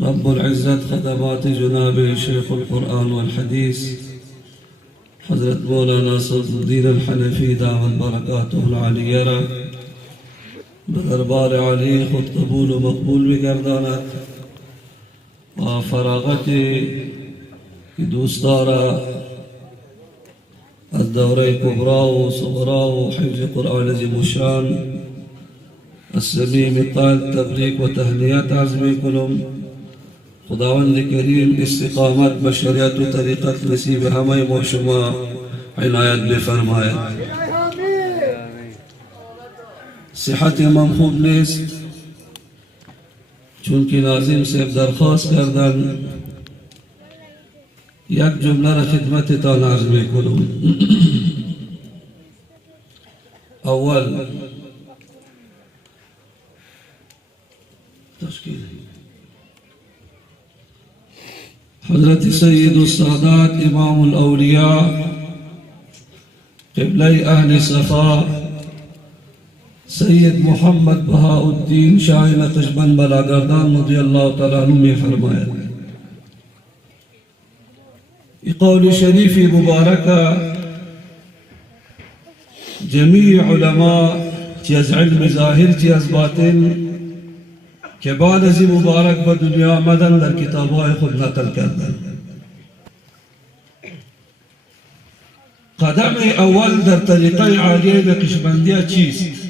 رب العزة خدمات جناب شيخ القرآن والحديث حضرت مولانا صدر الدين الحنفي دامت بركاته العالية بدربار علی خود قبول و مقبول بگرداند و فراغت دوستارا الدوره كبرى وصغرى وحفظ قرآن عظيم الشان السميم الطال تبريك وتهنئات عزمي كلهم خداوند کریم استقامت بشریعت و طریقت نصیب همه ما شما عنایت بفرماید. صحت امام خوب نیست چونکه ناظم صاحب درخواست کردن یک جمله را خدمتتان عرض میکنم. اول تشکیل حضرت سید السادات امام الاولیاء قبلہ اہل صفا سید محمد بہاء الدین شاہ نقشبند بلاگردان رضی اللہ تعالیٰ عنہ میں فرمایا قول شریف مبارکہ جميع علماء چیز علم ظاہر چیز باطن کہ بعد از مبارک با دنیا آمدن در کتابهای خود نقل کردن. قدم اول در طریقه عالیه نقشبندی چیست؟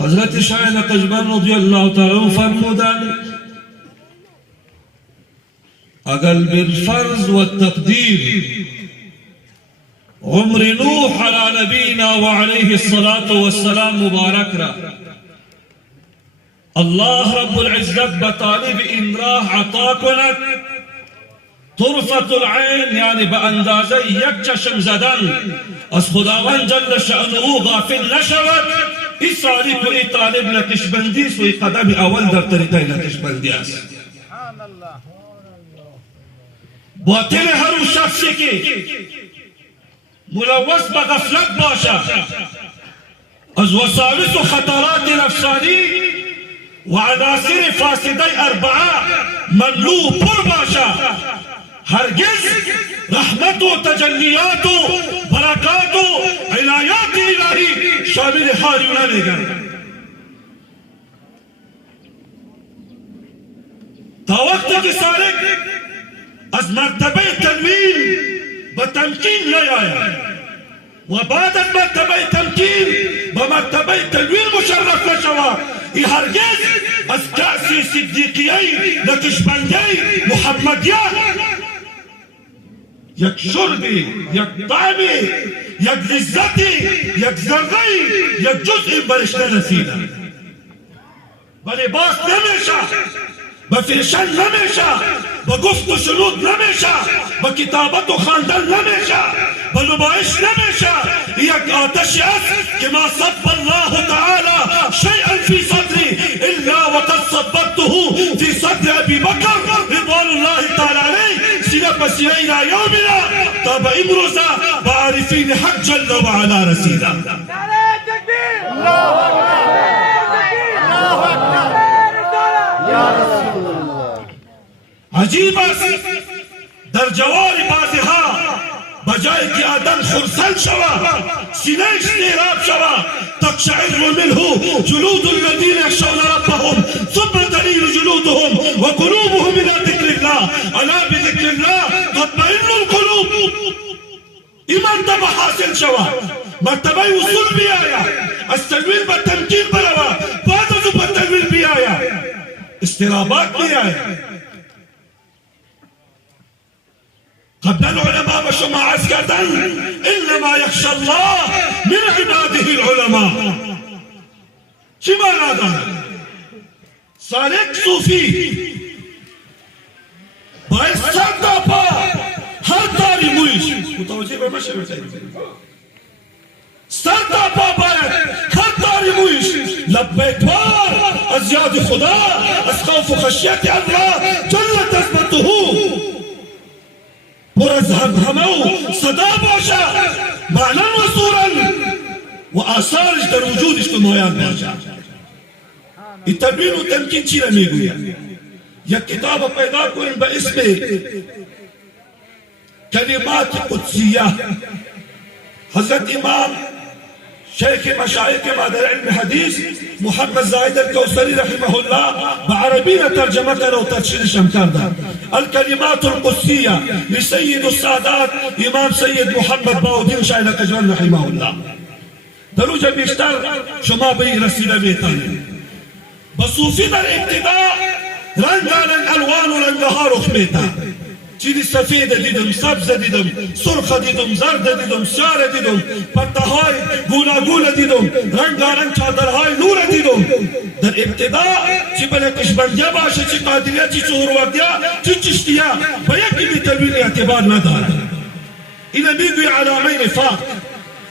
حضرت شاہ نقشبند رضی اللہ تعالی عنہ فرمودن اگر بالفرض والتقدیر عمر نوح على نبينا وعليه الصلاة والسلام مبارك را الله رب العزة بطالب إمراه عطا كنت طرفة العين يعني بأندازة يكشم زدن از خداوند جل شأنه غافل نشود إسالي كل طالب نقشبنديس وقدم أول در طريقه نقشبنديس باطل هر شخص کی ملوث بغفلت باشا از وساوس و خطرات نفسانی و عناصر فاسدی اربعه مملو پر باشا هرگز رحمت و تجلیات و برکات و عنایات الهی شامل حالی نمیگن. تا وقت که سالک از مرتبه تنوین بتمكين لا يا وبعد مرتبة تمكين بمرتبة تنوين مشرف لشوا يهرجز از كأسي صديقيين نقشبندي محمدية يك شربي يك طعمي يك لذتي يك ذري يك جزء برشنا نسينا بلباس نمشى بفرشان نمشى بگفت و شنود نمیشه بکتابت و خواندن نمیشه بنمایش نمیشه یک آتشی است که ما صب الله تعالی شیئا فی صدری الا وقد صببته فی صدر ابی بکر رضوان الله تعالی علیه سینه بسینه الى یومنا تا به امروز به عارفین حق جل و علا رسیده. نعره تکبیر الله اکبر الله اکبر یا رسول الله. عجیب است در جوار بعضها بجای که آدم خرسند شود سینه‌اش استیراب شود تقشعر منه جلود الذین یخشون ربهم ثم تلین جلودهم وقلوبهم الى ذکر الله الا بذکر الله تطمئن القلوب. این مرتبه حاصل شود مرتبه وصول بیاید از تنوین به تمکین برود بعد از او به تنوین بیاید استرابات بیاید. قبل العلماء بشما عسكردن إنما يخشى الله من عباده العلماء. چی مانا دارد؟ سالک صوفی باید سر تا پا هر تاری مویش متوجه به مشه بسید سر تا پا باید هر تاری مویش لبیک بار از یاد خدا از خوف و خشیت الله جلت عظمته پر از همه و صدا باشه معنا و صورا و آثارش در وجودش نمایان باشه. این تدوین و تمکین چی را میگوید؟ یک کتاب پیدا کنیم به اسم کلمات قدسیه. حضرت امام شیخ مشایخ ما در علم حدیث محمد زاید الکوثری رحمه الله بعربی ترجمه کرده و تفسیرش هم کرده. الکلمات القدسیه لسید السادات امام سید محمد باودین شاه لقجوان رحمه الله. در اونجا بیشتر شما به این رسیده میتونید. بصوفی در ابتدا رنگارنگ الوان و رنگها رخ میده. چیزی سفید دیدم، سبز دیدم، سرخ دیدم، زرد دیدم، سیاه دیدم، پته‌های گوناگون دیدم، رنگارنگ چادرهای نور دیدم. در ابتدا چی بلکشبندیه باشه، چی قادریه، چی سهروردیه، چی چشتیه، به یکی بی تلوین اعتبار نداره. اینه میگوی علامه نفاق،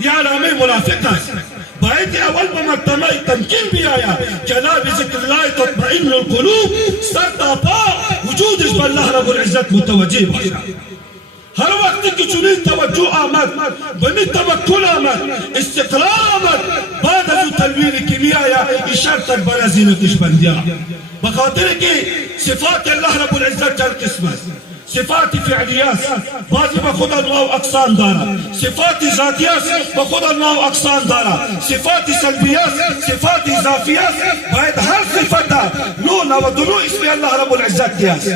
یه علامه منافق است. باید اول به مرتبه تمکین بیاید که لا بذکر الله تطمئن القلوب، سر تا پا وجودش به الله رب العزت متوجه باشه. هر وقتی که چنین توجه آمد، بنی تمکن آمد، استقرار آمد، بعد از اون تلوین که میآید این شرط بر از این نقشبندیه. بخاطر که صفات الله رب العزت چند قسم است. صفات فعلیه است، بعضی به خود انواع و اقسام داره. صفات ذاتیه است، به خود انواع و اقسام داره. صفات سلبیه است، صفات اضافیه است. باید هر صفت 99 اسم الله رب العزت است.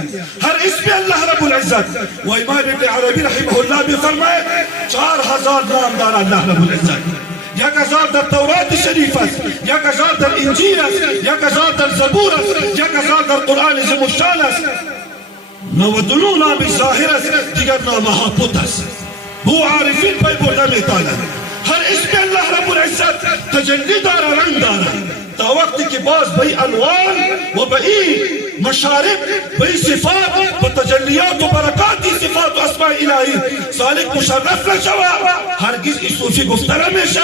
هر اسم الله رب العزت و امام ابن عربی رحمه الله میفرماید 4000 نام داره الله رب العزت. 1000 در تورات شریف است، 1000 در انجیل است، 1000 در زبور است، 1000 در قرآن عظیم الشان است. 99 نام ظاهر است، دیگر نامها پوت است. هو عارفین پای برده میتانند. هر اسم الله رب العزت تجلی داره، رنگ داره. تا وقتی که باز به انوان و به مشارب، به صفات و تجلیات و برکات صفات و اسماء الهی سالک مشرف نشوه، هرگز این صوفی گفته نمیشه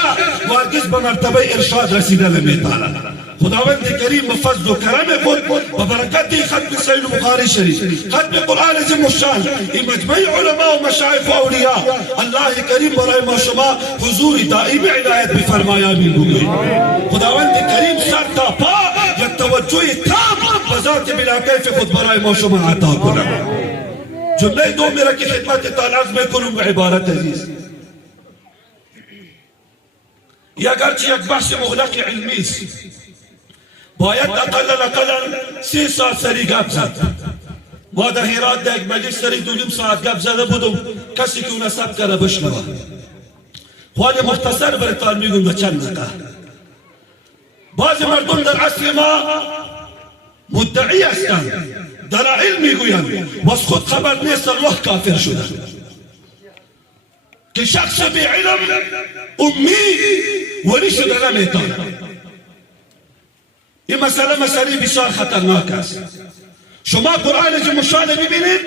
و هرگز به مرتبه ارشاد رسیده نمیتانه. خداوند کریم به فضل و کرم خود و برکت ختم صحیح بخاری شریف، ختم قرآن عظیم الشان، این مجمع علما و مشایخ و اولیاء، الله کریم برای ما شما حضور دائم عنایت بفرماید. آمین بگویید. خداوند کریم سر تا پا یک توجه تام و ذات بلا کیف خود برای ما شما عطا کنه. جمله دومی را که خدمتتان عرض میکنم به عبارت عزیز، یا اگرچه یک بحث مغلق علمی است، باید اقلا 3 ساعت سری گپ زد. ما در هرات در یک مجلس سری 2.5 ساعت گپ زده بودم، کسی که اون نصب کرده بشنوه. خواهی مختصر براتان میگم به چند دقیقه. بعضی مردم در عصر ما مدعی هستند، دلایل میگویند و از خود خبر نیست الله کافر شده. که شخص بی علم امی ولی شده نمیتونه. این مسئله بسیار خطرناک است. شما قرآن عظیم الشان ببینید،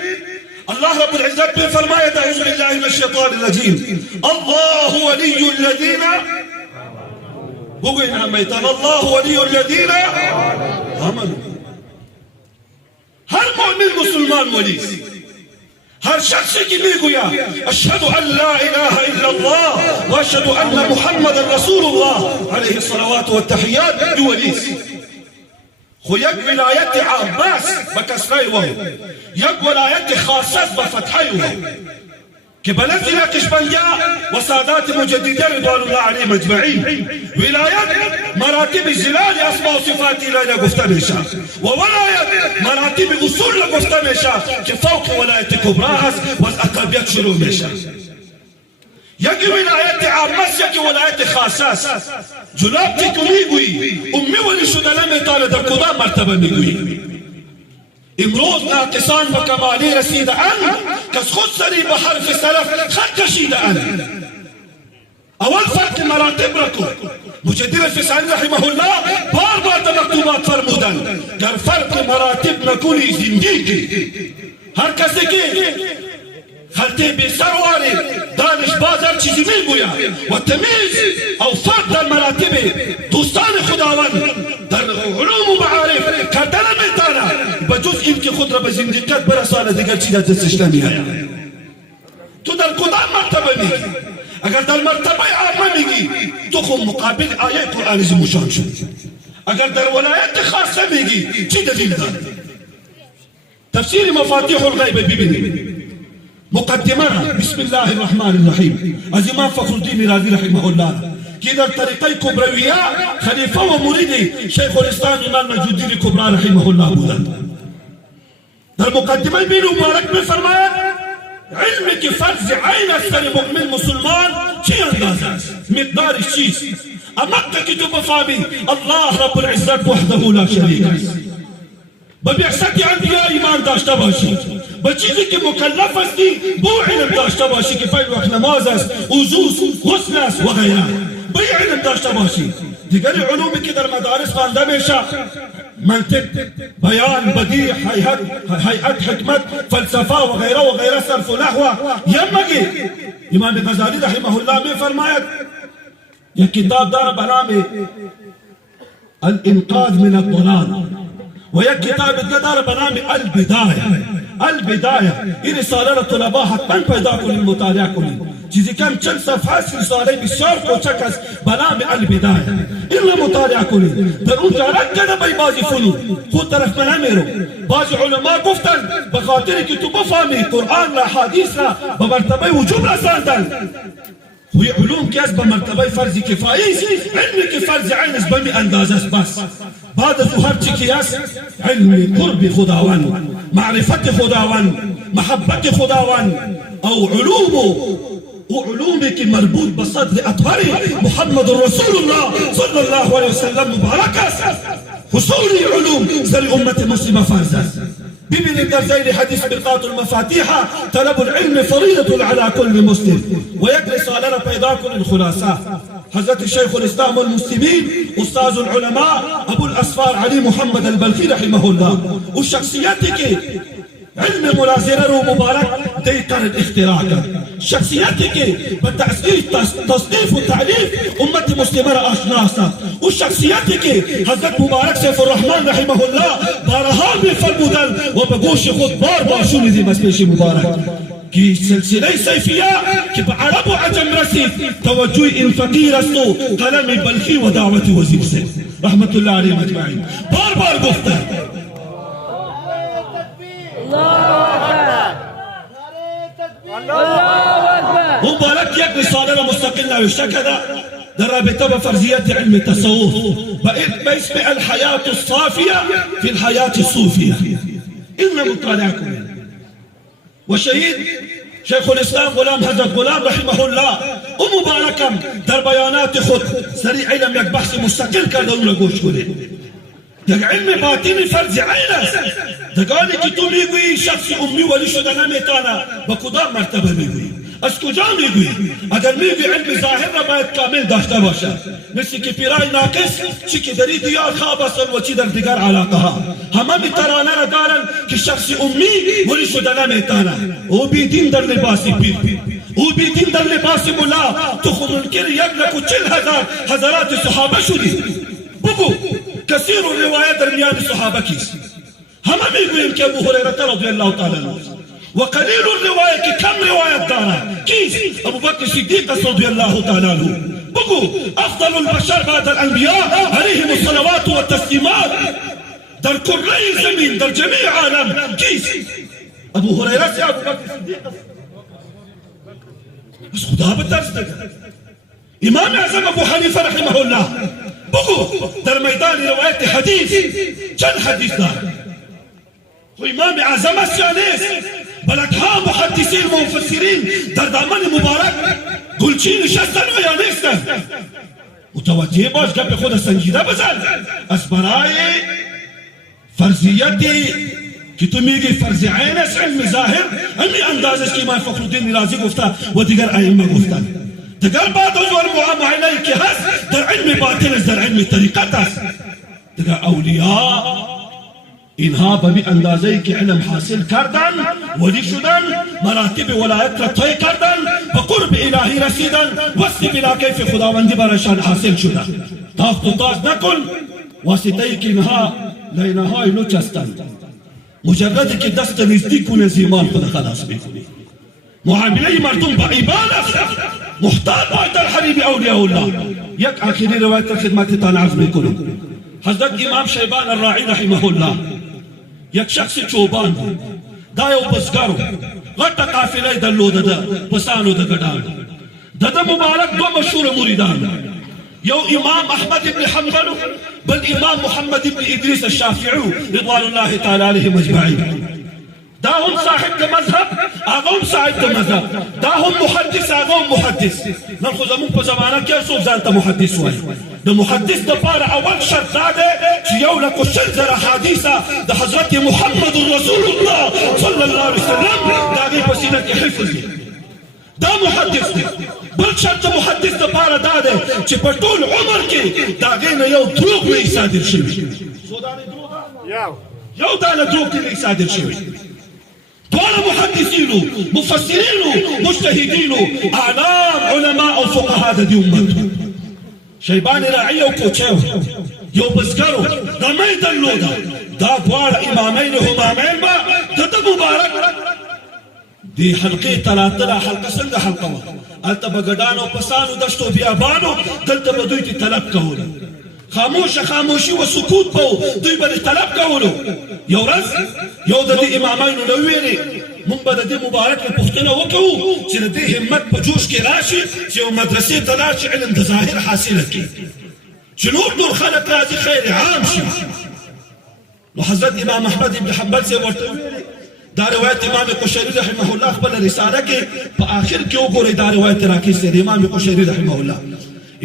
الله رب العزت بفرماید اعوذ بالله من الشیطان الرجیم، الله ولی الذین بگوین همیتان الله ولی الذین آمنوا. هر مؤمن مسلمان ولی است. هر شخصی که میگوید اشهد ان لا اله الا الله و اشهد ان محمد رسول الله علیه الصلوات والتحیات ولی است. خو یک ولایت عامه است به کسره واو، یک ولایت خاصه است به فتحه واو که به نزد نقشبندیه و سادات مجددین رضوان الله علیهم اجمعین ولایت مراتب جلال اسماء و صفات الهی گفته میشه و ولایت مراتب اصول گفته میشه که فوق ولایت کبرا است و از اقربیت شروع میشه. یکی ولایت عامه است، یکی ولایت خاصه است. جناب که میگویی امی ولی شده نمیتونه در کدام مرتبه میگویی؟ امروز ناقصان به کمالی رسیده اند که از خود سری به حرف سلف خط کشیده اند. اول فرق مراتب را کن. مجدد الفسانی رحمه الله بار در مکتوبات فرمودند گر فرق مراتب نکنی زندگی. هر کسی که خلطه بی سرواری دانش باز هر چیزی میگوید و تمیز او فرق در مراتب دوستان خداوند در علوم و معارف کردن میتانه بجز این که خود را به زندگیت برسانه دیگر چیز دستش نمیاد. تو در کدام مرتبه میگی؟ اگر در مرتبه عامه میگی تو خب مقابل آیه قرآن زموشان شد. اگر در ولایت خاصه میگی چی دلیل داره؟ تفسیر مفاتیح الغیب ببینید. مقدمه بسم الله الرحمن الرحیم از امام فخر الدین رازی رحمه الله که در طریقه کبرویه خلیفه و مرید شیخ الاسلام امام نجم الدین کبرا رحمه الله بودند. در مقدمه بین مبارک میفرماید علم که فرض عین است در مؤمن مسلمان چی اندازه است؟ مقدارش چیست؟ اما که تو بفهمی الله رب العزت وحده لا شریک است. به بعثت انبیا ایمان داشته باشی، به چیزی که مکلف هستی بو علم داشته باشی که پنج وقت نماز است، وضو است، غسل است و غیره. به علم داشته باشی. دیگر علومی که در مدارس خوانده میشه منطق، بیان، بدیع، هیئت، حکمت، فلسفه و غیره صرف و نحو یمگی. امام غزالی رحمه الله میفرماید یک کتاب داره به نام الانقاذ من الضلال و یک کتاب دیگه داره به نام البدایه. این رساله را طلبا حتما پیدا کنید، مطالعه کنید. چیزی کم چند صفحه است، رساله بسیار کوچک است به نام البدایه. این را مطالعه کنید. در اونجا رد کرده به بعضی فنون خود طرف من نمیرو. بعضی علما گفتن به خاطر که تو بفهمی قرآن را حدیث را به مرتبه وجوب رساندن. وی علوم که از به مرتبه فرض کفایی است، علم که فرض عین است به می اندازه است. بس بعد از هر چی که است علم قرب خداوند، معرفت خداوند، محبت خداوند او علومی که مربوط به صدر اطهر محمد رسول الله صلی الله علیه وسلم مبارک است. حصول علوم سر امت مسلمه فرض است. ببینید در ذیل حدیث برقات المفاتیح طلب العلم فریضة على كل مسلم و یک رساله را پیدا کنید. خلاصه حضرت شیخ الاسلام والمسلمین استاذ العلماء ابو الاسفار علی محمد البلخی رحمه الله و شخصیتی که علم مناظره رو مبارک دی قرن اختراع کرد. شخصیتی که به تأثیر تصنیف و تعلیف امت مسلمه را آشنا است و شخصیتی که حضرت مبارک سیف الرحمن رحمه الله بارها میفرمودند و به گوش خود بار شنیدیم از پیش مبارک که سلسله سیفیه که به عرب و عجم رسید توجه این فقیر است و قلم بلخی و دعوت وزیر سیف رحمت الله علیه مجمعین بار گفتند. مبارک یک رساله را مستقل نوشته کرده در رابطه به فرضیت علم التصوف باسم الحیاة الصافیه فی الحیاة الصوفیه. این را مطالعه کنید. و شهید شیخ الاسلام غلام حضرت غلام رحمه الله و مبارکم در بیانات خود سریع علم یک بحث مستقل کرده، اون را گوش کنید. یک علم باطنی فرض عین است. دگانی که تو میگویی شخص امی ولی شده نمیتانه به کدام مرتبه میگویی؟ از کجا میگویی؟ اگر میگویی علم ظاهر را باید کامل داشته باشد، مثل که پیرای ناقص چی که در دیار خواب است و چی در دیگر علاقه ها همه می ترانه را دارن که شخص امی ولی شده نمیتانه. او بیدین در لباس پیر، او بیدین در لباس ملا. تو خود منکر 140,000 حضرات صحابه شدی. بگو کثیر الروایت در میان صحابه کیست؟ همه میگوییم که ابو هریره رضی الله تعالی عنه و قلیل الروایت که کم روایت داره کیست؟ ابو بکر صدیق رضی الله تعالی عنه. بگو افضل البشر بعد الانبیاء علیهم الصلوات والتسلیمات در کره زمین در جمیع عالم کیست؟ ابو هریره یا ابو بکر صدیق؟ از خدا بترس نکن. امام اعظم ابو حنیفه رحمه الله بگو در میدان روایت حدیث چند حدیث داره؟ و امام اعظم است یا نیست؟ بلکها محدثین و مفسرین در دامن مبارک گلچین نشستن و یا نیستن؟ متوجه باش، گپ خود سنجیده بزن. از برای فرضیتی که تو میگی فرض عین است علم ظاهر همین اندازه است که امام فخر الدین رازی گفته و دیگر ائمه گفتن. دیگر بعد از معاینه که هست در علم باطن است، در علم طریقت است. دیگر اولیاء اینها به می اندازه‌ای که علم حاصل کردن ولی شدن، مراتب ولایت را طی کردن، به قرب الهی رسیدن، وصل بلا کیف خداوندی برایشان حاصل شدن. تاخت و تاز نکن، واسطه‌ای که اینها لینه‌های لوچ هستند. مجردی که دست نزدیک کنه از ایمان خود خلاص میکنی. معامله مردم با ایمان است. محتاط باید در حریب اولیاء الله. یک آخری روایت خدمت تان عرض میکنم. حضرت امام شیبان الراعی رحمه الله یک شخص چوبان بود، دا یو بزګر غټه قافله یې درلوده د پسانو د ګډانو. د ده مبارک دوه مشهوره مریدان، یو امام احمد ابن حنبل بل امام محمد ابن ادریس الشافعي رضوان الله تعالی علیهم اجمعین. دا هم صاحب د مذهب، هغه هم صاحب د مذهب، دا هم محدث، هغه هم محدث. نن خو زموږ په زمانه کې هر څوک ځان ته محدث وایي. د محدث دپاره اول شرط دا دی چې 1,000,000 احادیثه د حضرت محمد رسول الله صلی الله علیه وسلم د هغې په سینه کې حفظ وي. دا محدث دی. بل شرط د محدث دپاره دا دی چې په ټول عمر کې د هغې نه یو دروغ نه وي صادر شوي. یو دانه دروغ نه وي صادر شوي. دواړه محدثینو، مفسرینو، مجتهدینو، اعلام علماء او فقها د دې امت. Shiban راعي O کوچیو you بزګرو دمه یې درلوده. دا دواړه امامین همامین به د ده مبارک دې حلقې ته راتله. حلقه څنګه حلقه وه؟ هلته به ګډانو پسانو دشتو بیابانو دلته به دوی ته طلب کولو. خاموشي و سکوت به دوی به طلب کولو. یو ورځ یو د دې امامینو نه وویلې موږ به د دې مبارک نه پوښتنه وکړو چې د دې همت په جوش کې راشي چې یو مدرسې ته لاړ شي علم د ظاهر حاصله کړي چې نور خلک راځي خیر عام شي. نو حضرت امام احمد ابن حنبل صاحب ورته وویلې دا روایت امام قشیری رحمه الله خپله رساله کې په آخر کې وګورئ دا روایت راکېستی د امام قشیری رحمه الله.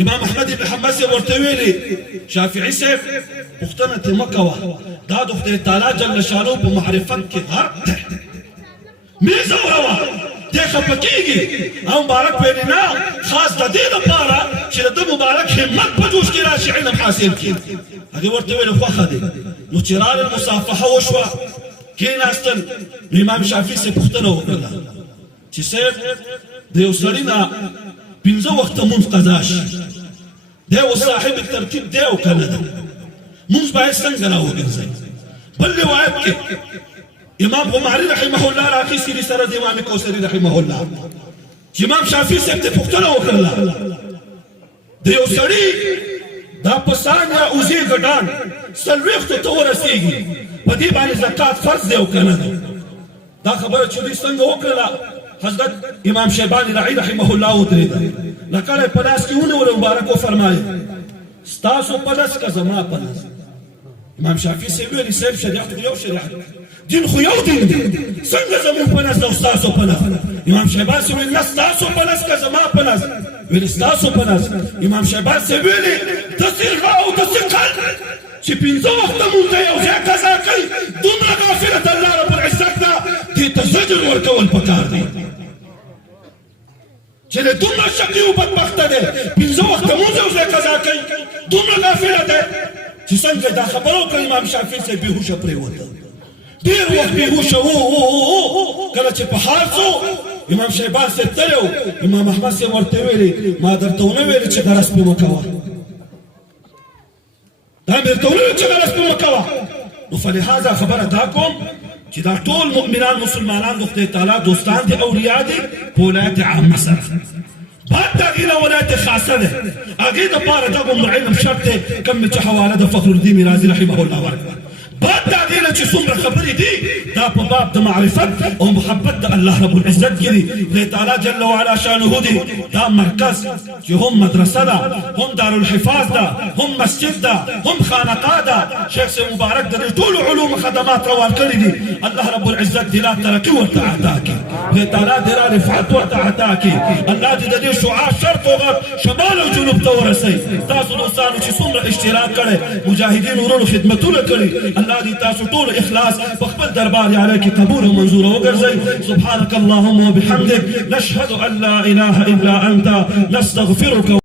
امام احمد ابن حنبل صاحب ورته ویلي شافعي صاحب پوښتنه ترې مه کوه، دا د خدای تعالی جل شانو په معرفت کې غرق دی، مې ځوروه، دی خفه کېږي. او مبارک ویلي نه، خاص د دې دپاره چې د ده مبارک همت په جوش کې راشي علم حاصل کړي. هغې ورته ویلې خوښه دی. نو چې راغلل مصافحه وشوه کېناستل. نو امام شافعي صاحب پوښتنه وکړله چې صاحب د یو سړي نه 5 وخته مونځ قضا شي، دی اوس صاحب ترتیب دی او که نه دی، مونځ باید څنګه راوګرځوي؟ بل روایت کې امام غماري رحمه الله راخیستي دي سره د امام کوثري رحمه الله چې امام شافعي صاحب ته پوښتنه وکړله د یو سړي دا پسان یا اوزې ګډان 40 ته ورسېږي، په دې باندې زکات فرض دی او که نه دی؟ دا خبره چې دوی څنګه وکړله حضرت امام شیبانی راعي رحمه الله ودرېده، لکړی په لاس کې ونیوله مبارک وفرمایه ستاسو په لاس که زما په لاس. امام شافعي صاحب ویلي صاحب شریعت خو یو شریعت، دین خو یو دین دی، څنګه زموږ په لاس ده او ستاسو په لاس؟ امام شیبانی صاحب ویلي نه ستاسو په لاس که زما په لاس؟ ویلي ستاسو په لاس. امام شیبانی صاحب ویلي داسې زړه او داسې قلب چې 5 وخته مونږ ته یو ځای قضا کوي، دومره غافله د الله رب العزت نه دې ته زجر ورکول پکار دی چې د دومره شقي او بدبخته دی 5 وخته مونځ یو ځای قضا کوي، دومره غافله دی چې څنګه دا خبره وکړه. امام شافعي صاحب بېهوشه پرېوته، ډېر وخت بېهوشه و. کله چې په حال شو امام شیبان صاحب تللی و، امام احمد صاحب ورته ویلي ما درته ونه ویلې چې درس پې مه کوه، دا مې درته ونه ویلې چې درس پې مه کوه. نو فلهذا خبره دا کوم چې دا ټول مؤمنان مسلمانان د خدای تعالی دوستان دي، اولیاء دي په ولایت عامه سره. بعد د هغې نه ولایت خاصه ده، هغې دپاره دغه علم شرط دی کوم چې حواله د فخر الدین رازي رحمه الله ورکړه. بعد د هغې نه چې څومره خبرې دي دا په باب د معرفت او محبت د الله رب العزت کې دي. خدای تعالی جل وعلا شانه دی دا مرکز چې هم مدرسه ده، هم دارالحفاظ ده، هم مسجد ده، هم خانقاه ده. شیخ صاحب مبارک د دې ټولو علومو خدمات روان کړي دي. الله رب العزت دې لا ترقي ورته عطا کړي، خدای تعالی دې لا رفعت ورته عطا کړي. الله دې د دې شعاع شرق او غرب شمال او جنوب ته ورسوي. تاسو دوستانو چې څومره اشتراک کړی، مجاهدین ورونو خدمتونه کړي، الله دې تاسو ټول اخلاص په خپل دربار علی کې قبول او منظور وګرځي. سبحانك اللهم وبحمدك نشهد ان لا اله الا انت نستغفرك